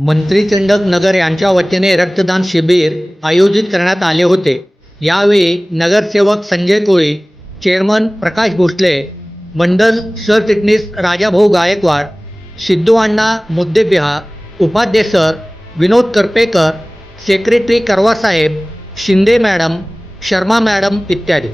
मंत्री चंडक नगर यांच्या वतीने रक्तदान शिबिर आयोजित करण्यात आले होते। यावेळी नगरसेवक संजय कोळी, चेअरमन प्रकाश भोसले, मंडल सरचिटणीस राजाभाऊ गायकवाड, सिद्धू अण्णा मुद्देबिहा, उपाध्यक्ष Vinod Karpekar, secretary Karvasaheb, Shinde madam, Sharma madam इत्यादी।